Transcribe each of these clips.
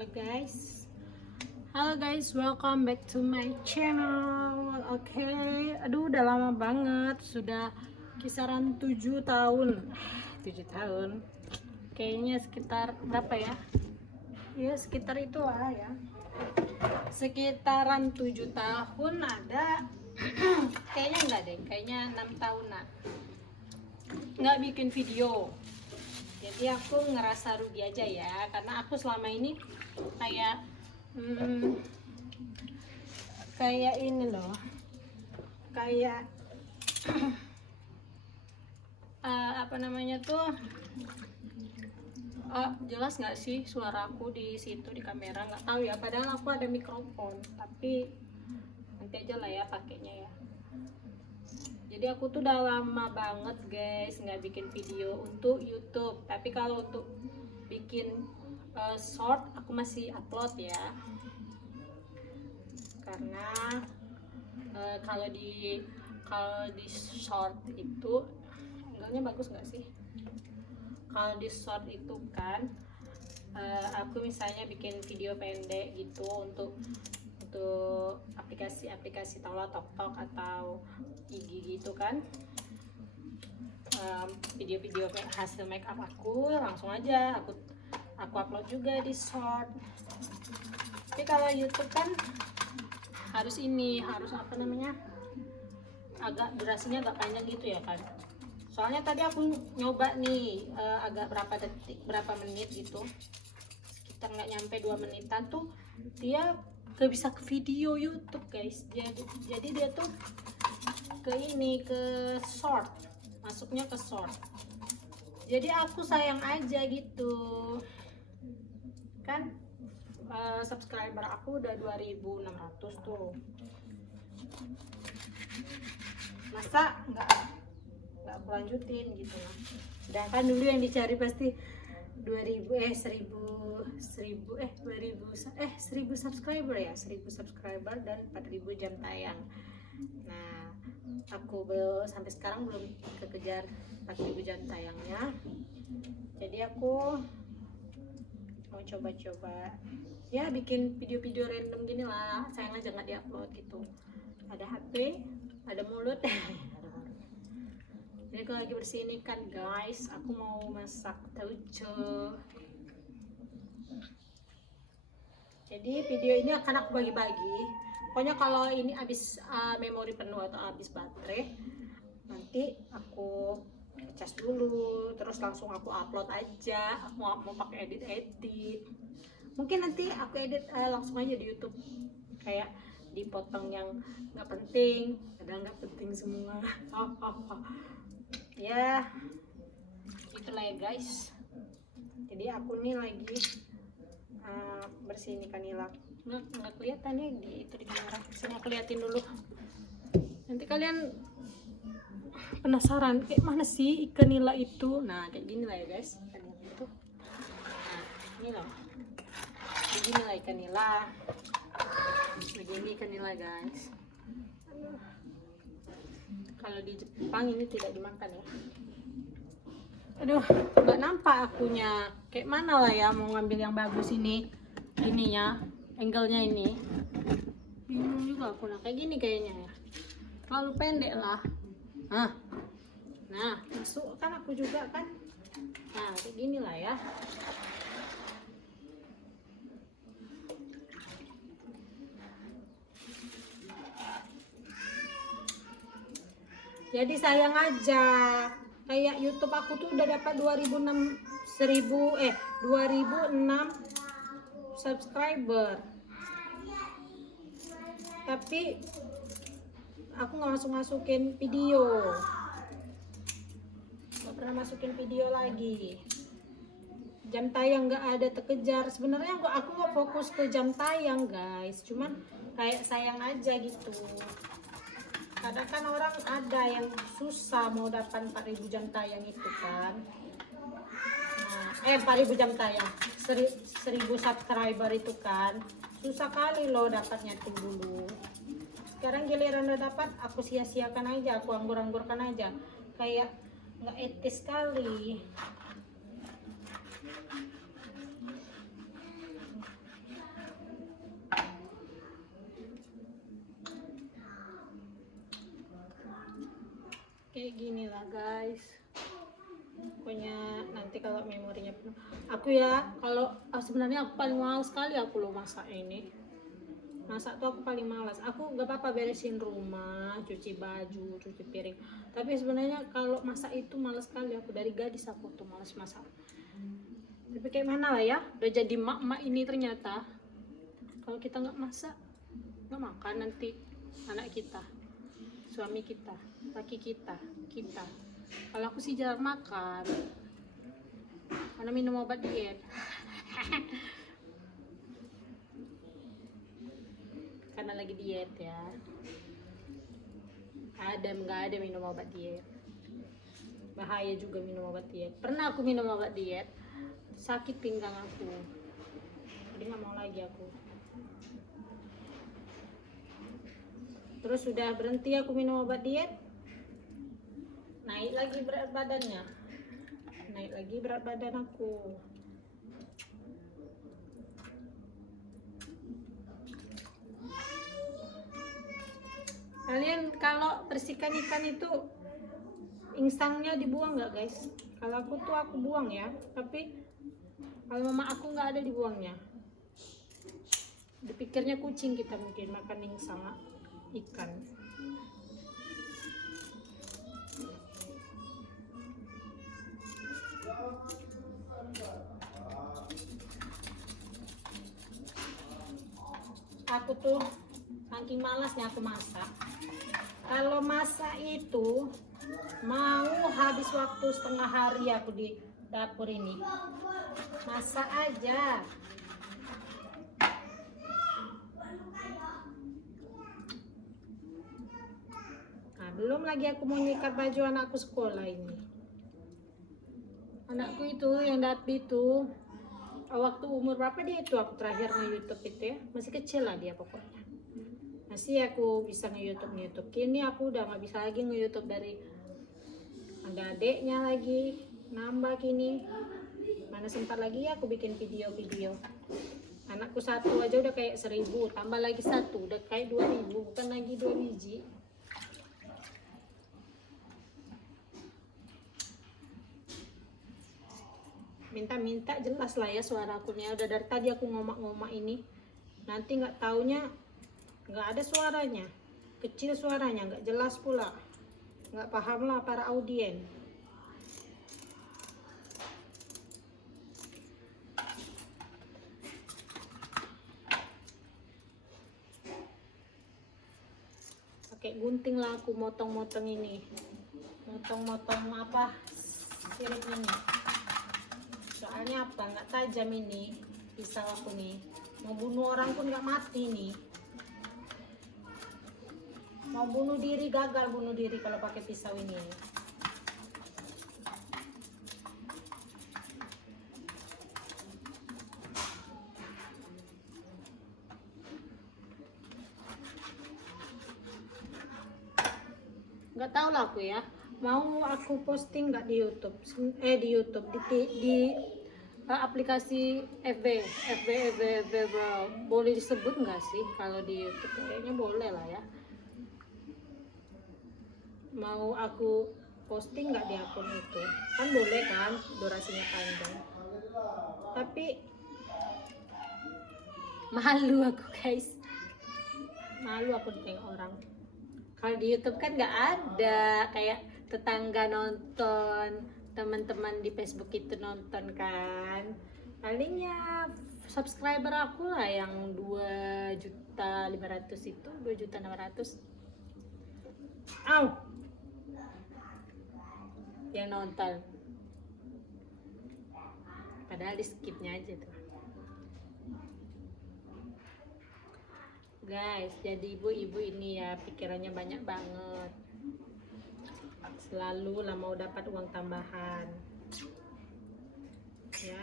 Halo guys, welcome back to my channel. Oke, aduh udah lama banget, sudah kisaran 7 tahun. 7 tahun. Kayaknya sekitar berapa ya? Ya sekitar itu lah ya. Sekitaran 7 tahun ada. Kayaknya enggak deh, kayaknya 6 tahunan. Nggak bikin video. Jadi aku ngerasa rugi aja ya, karena aku selama ini kayak kayak ini loh, kayak apa namanya tuh, jelas nggak sih suaraku di situ di kamera? Nggak tahu ya, padahal aku ada mikrofon, tapi nanti aja lah ya pakainya ya. Jadi aku tuh udah lama banget guys nggak bikin video untuk YouTube, tapi kalau untuk bikin short aku masih upload ya, karena kalau di short itu angle-nya bagus nggak sih? Kalau di short itu kan aku misalnya bikin video pendek gitu untuk aplikasi taulah TokTok atau IG gitu kan, video-video hasil makeup aku langsung aja aku upload juga di short. Tapi kalau YouTube kan harus apa namanya, agak durasinya agak panjang gitu ya kan. Soalnya tadi aku nyoba nih agak berapa menit gitu, sekitar nggak nyampe 2 menitan tuh dia gak bisa ke video YouTube guys. Jadi dia tuh ke short, masuknya ke short. Jadi aku sayang aja gitu kan. Subscriber aku udah 2.600 tuh, masa nggak aku lanjutin gitu lah. Sedangkan dulu yang dicari pasti 1000 subscriber ya, 1000 subscriber dan 4000 jam tayang. Nah, aku sampai sekarang belum kekejar 4000 jam tayangnya. Jadi aku mau coba-coba ya bikin video-video random gini lah. Sayang aja nggak diupload gitu. Ada HP, ada mulut. Jadi kalau lagi bersihin ikan guys, aku mau masak tauco. Jadi video ini akan aku bagi-bagi. Pokoknya kalau ini habis memori penuh atau habis baterai, nanti aku cas dulu, terus langsung aku upload aja. Aku mau pakai edit. Mungkin nanti aku edit langsung aja di YouTube, kayak dipotong yang nggak penting, kadang nggak penting semua. Ya itulah ya guys. Jadi aku nih lagi bersihin ikan nila. Nggak kelihatan ya di kamera. Sini aku liatin dulu, nanti kalian penasaran kayak mana sih ikan nila itu. Nah kayak gini lah ya guys, ikan nila itu. Nah ini loh, begini lah ikan nila, begini ikan nila guys. Kalau di Jepang ini tidak dimakan ya. Aduh, nggak nampak akunya. Kayak mana lah ya mau ngambil yang bagus ini, ininya, angle-nya ini. Bingung juga aku. Nah kayak gini kayaknya ya. Terlalu pendek lah. Nah, masuk kan aku juga kan. Nah kayak gini lah ya. Jadi sayang aja, kayak YouTube aku tuh udah dapat 2006 subscriber, tapi aku nggak masukin video, nggak pernah masukin video lagi. Jam tayang nggak ada terkejar. Sebenarnya aku nggak fokus ke jam tayang guys, cuman kayak sayang aja gitu. Kadang kan orang ada yang susah mau dapat 4000 jam tayang itu kan. Nah, 4000 jam tayang, 1000 subscriber itu kan susah kali loh dapatnya tuh dulu. Sekarang giliran udah dapat, aku sia-siakan aja, aku anggur-anggurkan aja, kayak nggak etis sekali. kayak gini lah guys. Pokoknya nanti kalau memorinya penuh, aku ya kalau sebenarnya aku paling malas sekali aku loh masak ini. Masak tuh aku paling malas. Aku gak apa-apa beresin rumah, cuci baju, cuci piring, tapi sebenarnya kalau masak itu malas sekali aku. Dari gadis aku tuh malas masak. Tapi kayak mana lah ya, udah jadi mak-mak ini ternyata. Kalau kita nggak masak, nggak makan nanti anak kita, suami kita, laki kita. Kalau aku sih jarang makan karena minum obat diet. Karena lagi diet ya. Nggak ada minum obat diet. Bahaya juga minum obat diet. Pernah aku minum obat diet, sakit pinggang aku. Jadi nggak mau lagi aku. Terus sudah berhenti aku minum obat diet, naik lagi berat badannya, naik lagi berat badan aku. Kalian kalau bersihkan ikan itu insangnya dibuang nggak guys? Kalau aku tuh aku buang ya, tapi kalau mama aku nggak ada dibuangnya. Dipikirnya kucing kita mungkin makan insang ikan. Aku tuh saking malasnya aku masak. Kalau masak itu mau habis waktu setengah hari aku di dapur ini. Masak aja. Nah, belum lagi aku mau nyikat baju anakku sekolah ini. Anakku itu yang Dapi itu waktu umur berapa dia itu aku terakhir nge-YouTube itu ya, masih kecil lah dia pokoknya. Masih aku bisa nge-YouTube. Kini aku udah nggak bisa lagi nge-YouTube, dari ada adeknya lagi nambah kini. Mana sempat lagi ya aku bikin video. Anakku satu aja udah kayak 1000, tambah lagi satu udah kayak 2000, bukan lagi 2 biji. Minta jelas lah ya suara aku nih. Udah dari tadi aku ngomak-ngomak ini, nanti nggak taunya nggak ada suaranya, kecil suaranya, nggak jelas pula, nggak paham lah para audien. Pakai gunting lah aku motong-motong ini, motong apa sirip ini. Soalnya apa, nggak tajam ini pisau aku nih, mau bunuh orang pun nggak mati nih. Mau bunuh diri, gagal bunuh diri kalau pakai pisau ini. Nggak tahu lah aku ya, mau aku posting nggak di YouTube, di aplikasi FB boleh disebut nggak sih kalau di YouTube? Kayaknya boleh lah ya. Mau aku posting nggak di akun itu? Kan boleh kan, durasinya panjang. Tapi malu aku guys, malu aku ditengok orang. Kalau di YouTube kan nggak ada kayak tetangga nonton, teman-teman di Facebook itu nonton kan. Palingnya subscriber aku lah yang 2.500.000 itu, 2.600.000. Yang nonton. Padahal di skipnya aja tuh. Guys, jadi ibu-ibu ini ya pikirannya banyak banget. Selalu lah mau dapat uang tambahan. Ya.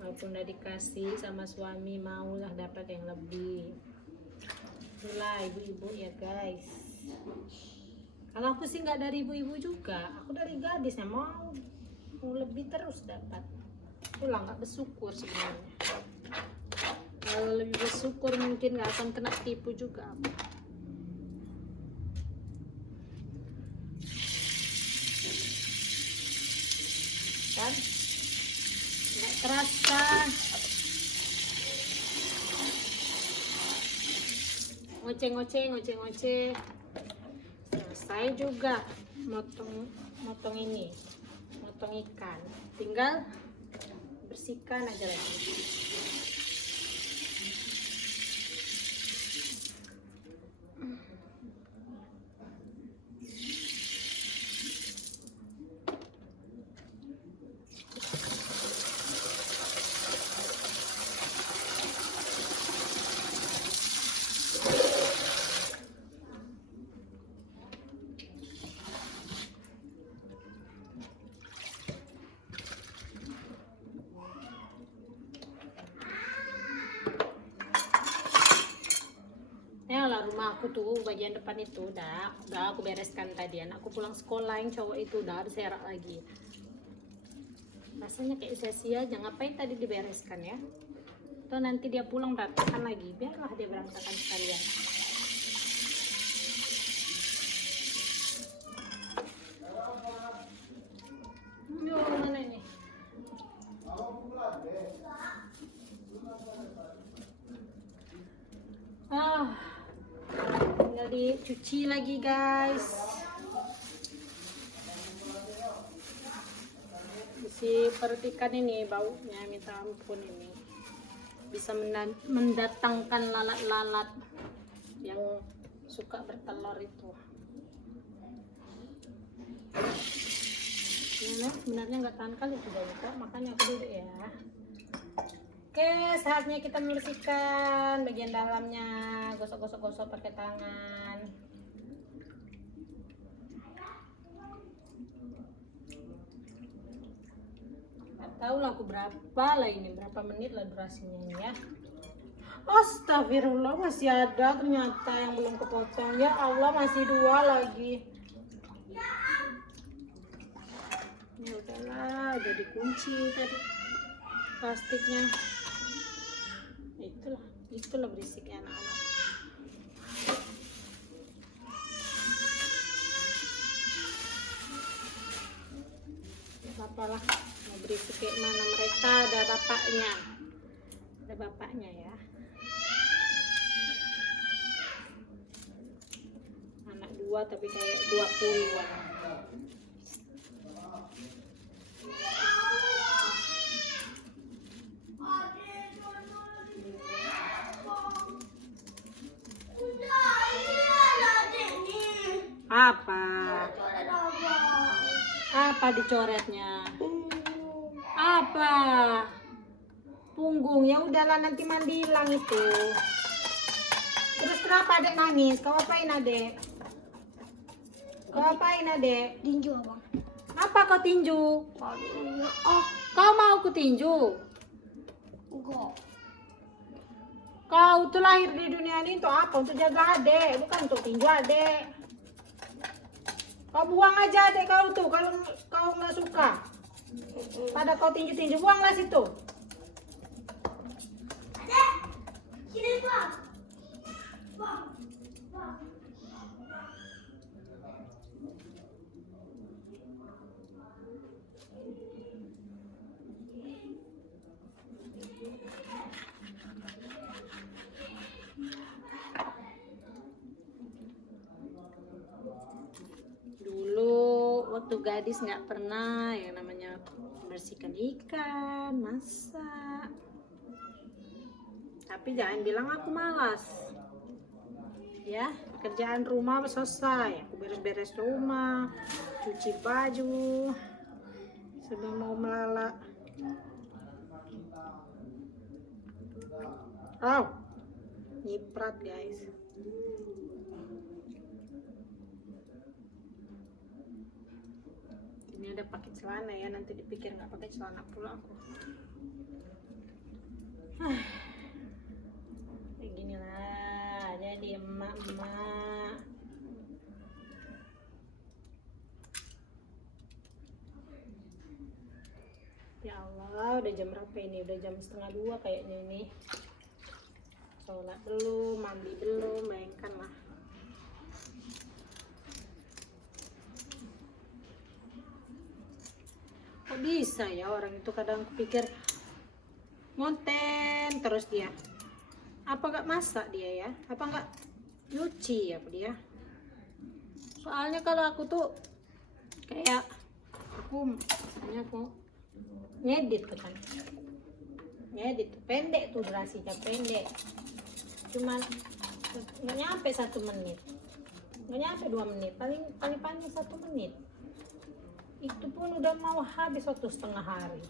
Walaupun udah dikasih sama suami, maulah dapat yang lebih. Itulah ibu-ibu ya guys. Kalau aku sih nggak dari ibu-ibu juga, aku dari gadisnya mau lebih terus dapat. Itulah nggak bersyukur sebenarnya. Kalau lebih bersyukur mungkin nggak akan kena tipu juga. kan, nggak terasa. Ngoceh. Selesai juga motong ini, motong ikan. Tinggal bersihkan aja lagi. Lah rumah aku tuh bagian depan itu udah aku bereskan tadi. Anakku pulang sekolah yang cowok itu udah berserakan lagi. Rasanya kayak sia-sia aja, ngapain tadi dibereskan ya? Atau nanti dia pulang berantakan lagi, biarlah dia berantakan sekalian. Yo, mana ini? Tinggal dicuci lagi guys. Si perut ikan ini baunya minta ampun, ini bisa mendatangkan lalat-lalat yang suka bertelur itu. Ini sebenarnya nggak tahan kali sudah buka, makanya aku duduk ya. Oke, saatnya kita membersihkan bagian dalamnya. Gosok pakai tangan. Nggak tahu lah aku berapa menit lah durasinya ini ya. Astagfirullah, masih ada ternyata yang belum kepotong. Ya Allah, masih 2 lagi. Ya udahlah, udah dikunci tadi plastiknya. Itulah berisiknya anak-anak. Apalah, mau berisik kayak mana, mereka ada bapaknya ya. Anak 2 tapi kayak 20-an. Apa dicoretnya? Apa? Punggung. Ya udahlah, nanti mandilang itu. Terus kenapa adek nangis? Kau apain adek? Tinju abang. Apa kau tinju? Oh, kau mau ku tinju? Enggak. Kau tuh lahir di dunia ini untuk apa? Untuk jaga adek, bukan untuk tinju adek. Kau buang aja adek kau tuh, kalau kau nggak suka. Pada kau tinju-tinju, buanglah situ. Adek, sini bang. Waktu gadis nggak pernah yang namanya bersihkan ikan, masak. Tapi jangan bilang aku malas. Ya, kerjaan rumah selesai. Aku beres-beres rumah, cuci baju, sebelum mau melala. Nyiprat guys. Ini ada pakai celana ya, nanti dipikir nggak pakai celana pula aku. Beginilah jadi emak-emak. Ya Allah, udah jam berapa ini? Udah jam 1:30 kayaknya ini. Sholat belum, mandi belum, bayangkan lah. kok bisa ya orang itu, kadang kupikir ngonten terus dia, apa nggak masak dia ya, apa nggak nyuci ya dia. Soalnya kalau aku tuh kayak misalnya aku ngedit tuh kan, ngedit tuh pendek tuh, durasinya pendek, cuman nggak nyampe 1 menit, nggak nyampe 2 menit, paling paling 1 menit. Itu pun udah mau habis waktu setengah hari.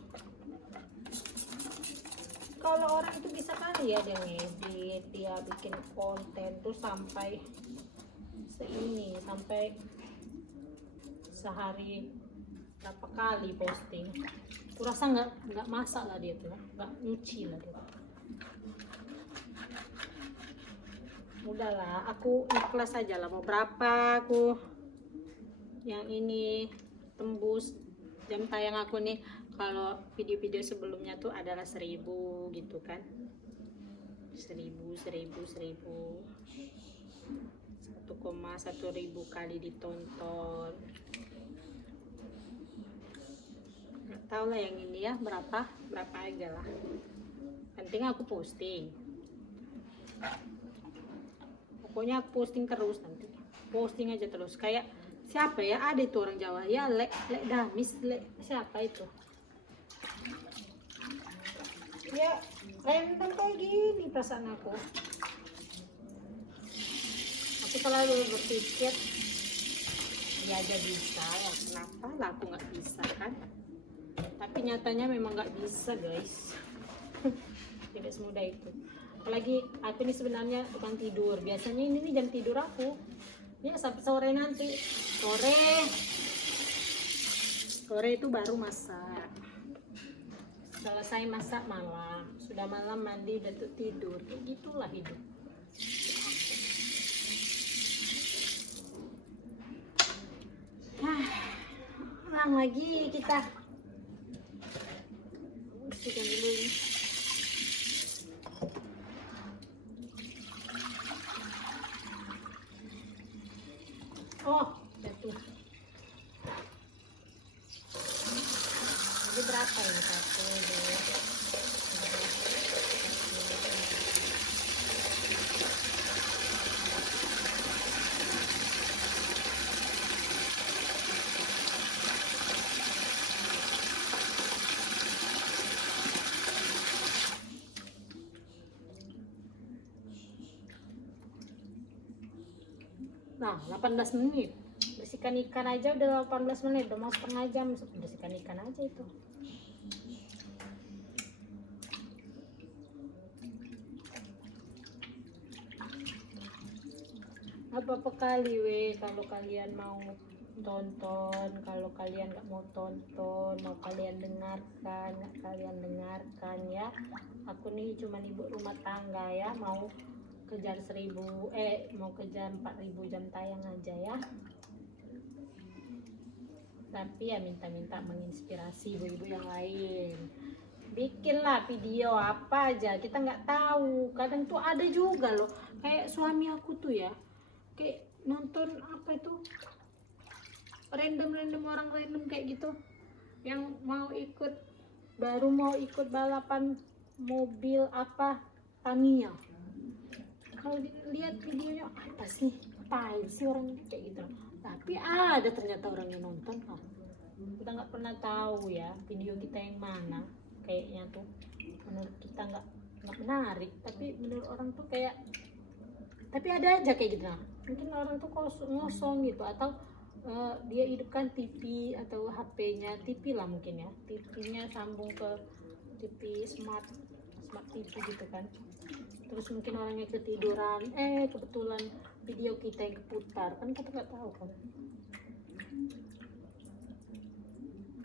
Kalau orang itu bisa kali ya dia ngedit, dia bikin konten tuh sampai sampai sehari berapa kali posting. Kurasa nggak masak lah dia tuh, nggak nyuci lah dia. Udahlah, aku ikhlas aja lah, mau berapa aku yang ini tembus jam tayang aku nih. Kalau video-video sebelumnya tuh adalah 1000 gitu kan, 1000 1,1 ribu kali ditonton. Nggak tahu lah yang ini ya berapa aja lah, penting aku posting. Pokoknya aku posting terus, nanti posting aja terus. Kayak siapa ya, ada itu orang Jawa ya, lek damis, siapa itu ya, random kayak gini perasaan aku selalu berpikir dia aja bisa ya, kenapa lah aku nggak bisa kan. Tapi nyatanya memang nggak bisa guys. Tidak semudah itu. Apalagi aku ini sebenarnya tukang tidur, biasanya ini nih jam tidur aku ya sampai sore, nanti sore itu baru masak. Selesai masak malam, sudah malam mandi udah tidur, kayak gitulah hidup. Ulang lagi kita bersihkan dulu ini. Oh jatuh. Jadi berapa ini? 18 menit. Bersihkan ikan aja udah 18 menit, udah mau setengah jam bersihkan ikan aja itu. Apa kali kalau kalian mau tonton, kalau kalian nggak mau tonton, mau kalian dengarkan, nggak kalian dengarkan ya. Aku nih cuman ibu rumah tangga ya, mau kejar 4000 jam tayang aja ya. Tapi ya minta-minta menginspirasi ibu-ibu yang lain. Bikinlah video apa aja, kita nggak tahu. Kadang tuh ada juga loh, kayak suami aku tuh ya, kayak nonton apa itu random orang random kayak gitu, yang baru mau ikut balapan mobil apa Tamiya. Kalau lihat videonya, apa sih, ngapain sih orang kayak gitu. Tapi ada ternyata orang yang nonton. Kita nggak pernah tahu ya video kita yang mana, kayaknya tuh menurut kita nggak menarik, tapi menurut orang tuh kayak, tapi ada aja kayak gitu. Mungkin orang tuh ngosong gitu, atau dia hidupkan TV atau HP-nya, TV lah mungkin ya, TV-nya sambung ke TV smart TV gitu kan. Terus mungkin orangnya ketiduran, kebetulan video kita yang keputar, kan kita nggak tahu kan.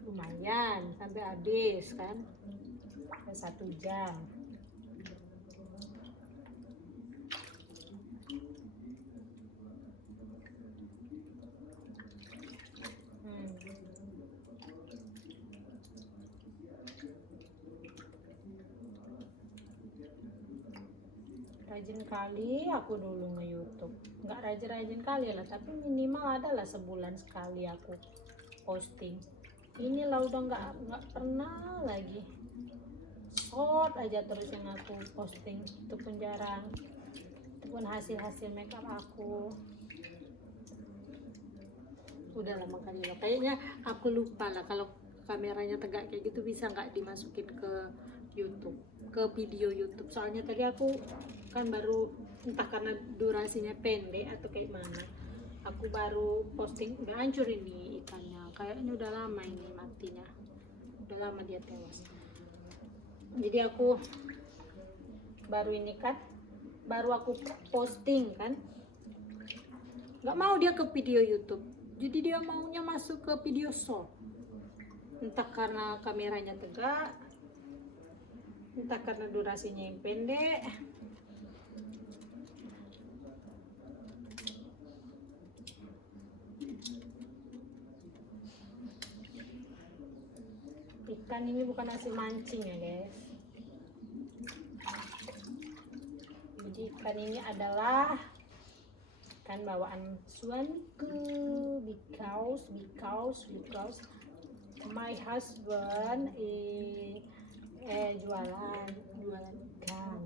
Lumayan sampai habis kan, 1 jam. Rajin kali aku dulu nge-YouTube, nggak rajin kali lah, tapi minimal adalah sebulan sekali aku posting. Inilah udah nggak pernah lagi short aja terus yang aku posting, itu pun jarang, itu pun hasil makeup aku. Udah lama kali loh, kayaknya aku lupa lah kalau kameranya tegak kayak gitu bisa nggak dimasukin ke YouTube, ke video YouTube. Soalnya tadi aku kan baru, entah karena durasinya pendek atau kayak mana, aku baru posting udah hancur ini ikannya, kayaknya udah lama ini matinya, udah lama dia tewas. Jadi aku baru ini kan, baru aku posting kan, nggak mau dia ke video YouTube, jadi dia maunya masuk ke video short. Entah karena kameranya tegak, entah karena durasinya yang pendek. Ikan ini bukan hasil mancing ya guys, jadi ikan ini adalah ikan bawaan suamiku, because my husband jualan ikan.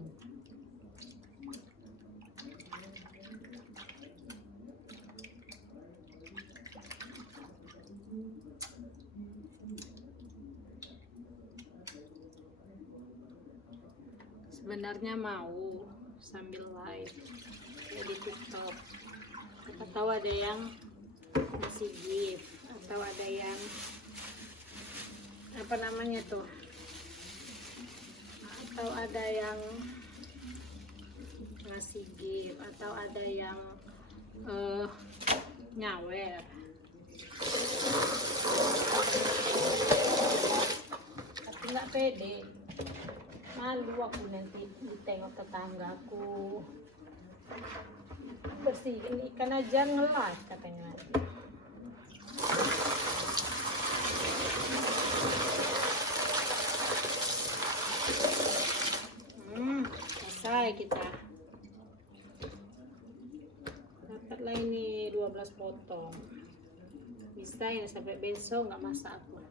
Sebenarnya mau sambil live kayak di TikTok, atau ada yang ngasih gift, atau ada yang apa namanya tuh, atau ada yang ngasih gift, atau ada yang nyawer. Tapi nggak pede, malu aku nanti ditengok tetanggaku bersihin ikan aja nge-live katanya nanti. Selesai kita. Dapatlah ini 12 potong. Bisa ya sampai besok nggak masak aku.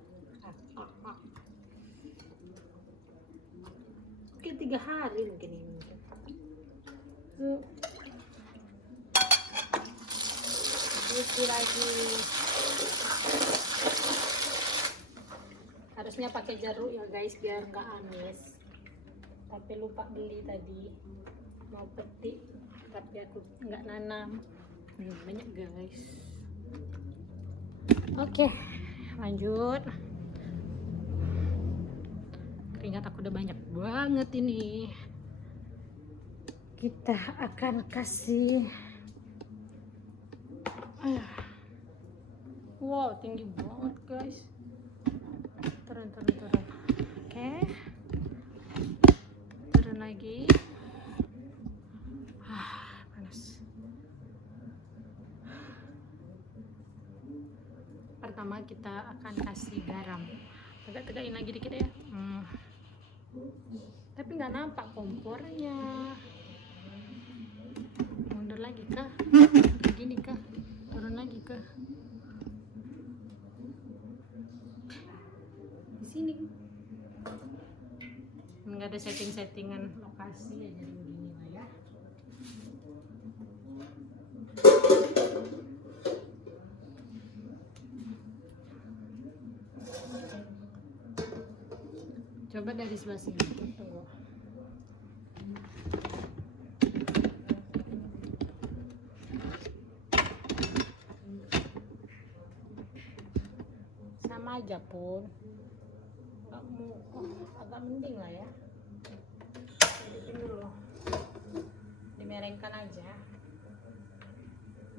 Mungkin 3 hari mungkin ini. Cuci lagi. Harusnya pakai jeruk ya guys biar nggak amis. Tapi lupa beli tadi. Mau petik tapi aku nggak nanam. Banyak guys. Oke, lanjut. Keringat aku udah banyak banget ini. Kita akan kasih wow, tinggi banget guys. Turun. Oke. Turun lagi. Panas. Pertama kita akan kasih garam. Tegak-tegakin lagi dikit ya. Tapi nggak nampak kompornya. Mundur lagi kah? Gini kah? Turun lagi kah? Di sini. Nggak ada settingan lokasi ya, jadi begini lah ya. Coba dari sebelah sini. Tunggu. Sama aja pun. Agak mending lah ya. Bikin dulu. Dimerengkan aja.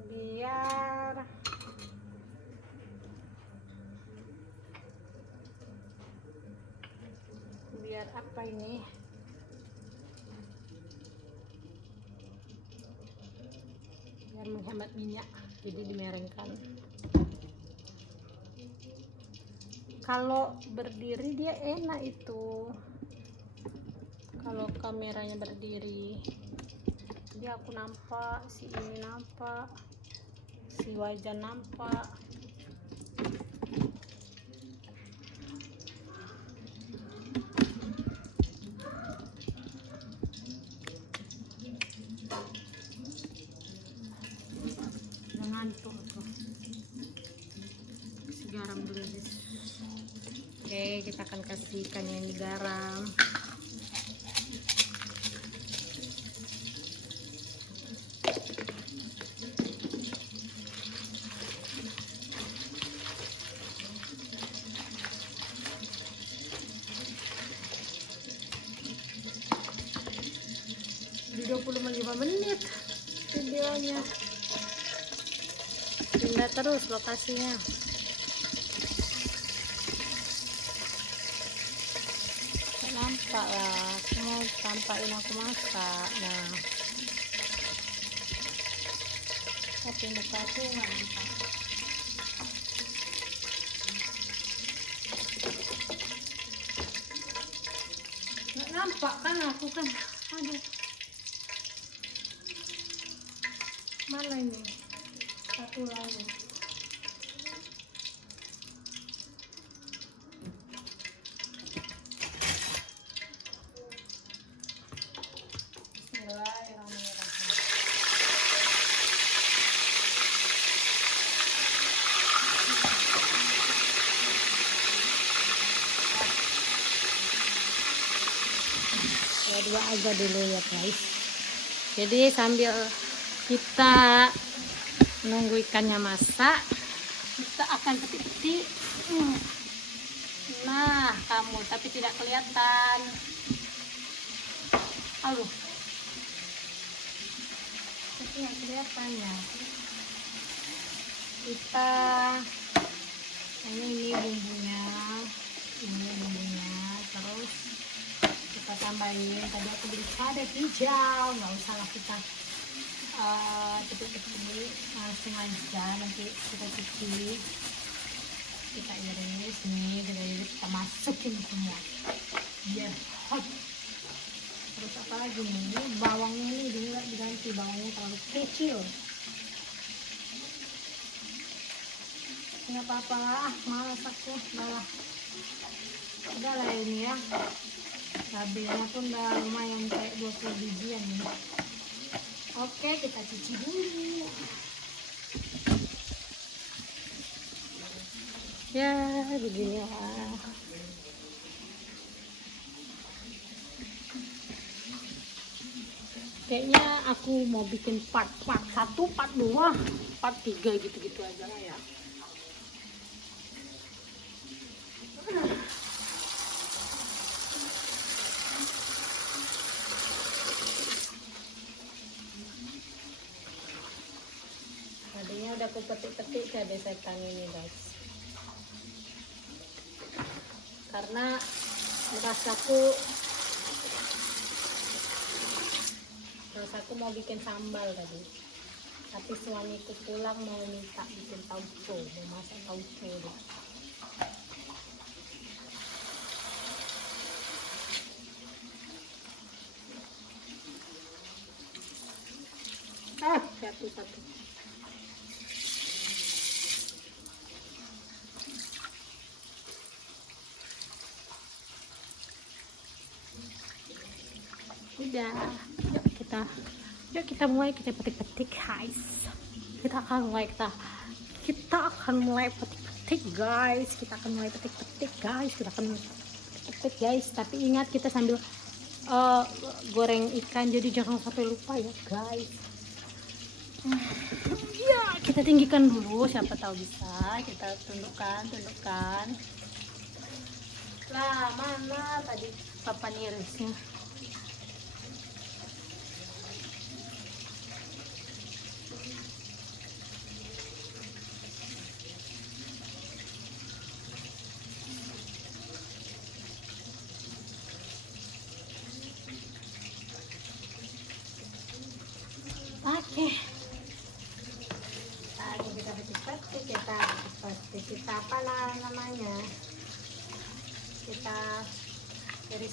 Biar apa ini? Biar menghemat minyak, jadi dimerengkan. Kalau berdiri dia enak itu, kalau kameranya berdiri jadi aku nampak, si ini nampak, si wajah nampak. ngantuk tuh. Kasih garam dulu guys. Oke, kita akan kasih ikan yang digaram. Di 25 menit videonya. Pindah terus lokasinya. Nampak lah, aku mau tampakin aku masak. Nah, tapi muka aku nggak nampak. Nggak nampak kan aku kan. Aduh, mana ini satu lagi. Dua aja dulu ya guys. Jadi sambil kita nunggu ikannya masak, kita akan petik-petik. Nah, kamu tapi tidak kelihatan. Aduh, tapi nggak kelihatan ya. Kita ini bumbunya, terus kita tambahin. Tadi aku beli cabai hijau, nggak usah lah kita petik-petik, langsung aja nanti kita cuci, kita iris nih, kita masukin semua biar hot. Terus apa lagi nih, bawangnya nih juga diganti, bawangnya terlalu kecil. Nggak apa-apa lah, malas aku, udah lah ini ya. Cabenya pun udah lumayan kayak 20 bijian nih. Oke, kita cuci dulu. Ya, beginilah. Kayaknya aku mau bikin part 1, part 2, part 3 gitu-gitu aja lah ya. Tadinya udah aku petik-petik cabai setan ini guys, karena rasaku mau bikin sambal tadi, tapi suamiku pulang mau minta bikin tauco, mau masak tauco deh. Satu. Udah, yuk kita mulai, kita petik-petik guys. Kita akan mulai petik-petik guys. Kita akan mulai petik-petik guys. Tapi ingat, kita sambil goreng ikan, jadi jangan sampai lupa ya guys. Ya, kita tinggikan dulu, siapa tahu bisa. Kita tundukkan. Lah, mana tadi papan irisnya?